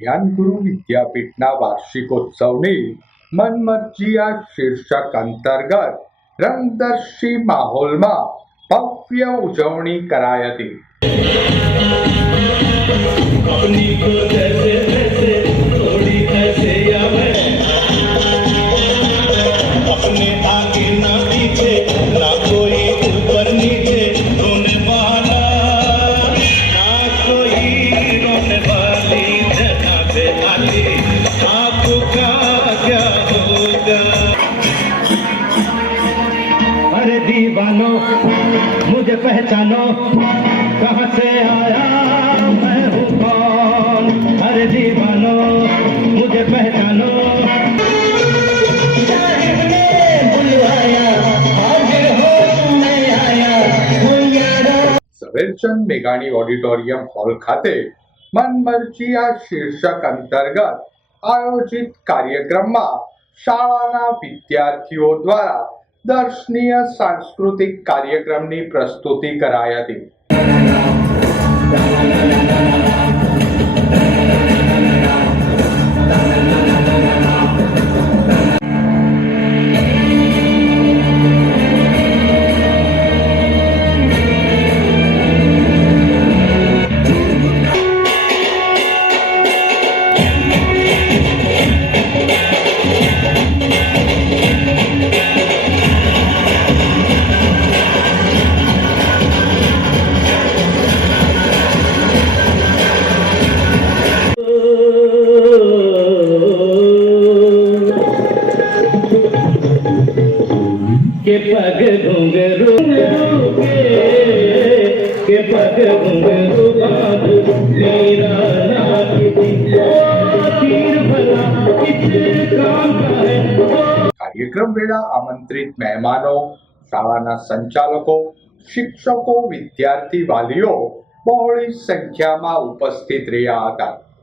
જ્ઞાનગુરુ વિદ્યાપીઠના વાર્ષિકોત્સવની મનમરજીયા શીર્ષક અંતર્ગત રંગદર્શી માહોલમાં ભવ્ય ઉજવણી કરાઈ હતી। अरे दीवानो मुझे पहचानो, कहाँ से आया मैं हूँ कौन। अरे दीवानो मुझे पहचानो, ઝવેરચંદ મેઘાણી ઓડિટોરિયમ હોલ ખાતે મનમરજીયા શીર્ષક અંતર્ગત આયોજિત કાર્યક્રમમાં શાળાના વિદ્યાર્થીઓ દ્વારા દર્શનીય સાંસ્કૃતિક કાર્યક્રમની પ્રસ્તુતિ કરાઈ હતી। के पग घुंघरू के पग घुंघरू बांध मेरा नाथ तीर भला किस काम का है। કાર્યક્રમ વેળા આમંત્રિત મહેમાનો, શાળાના સંચાલકો, શિક્ષકો, વિદ્યાર્થી વાલીઓ બહોળી સંખ્યામાં ઉપસ્થિત રહ્યા હતા।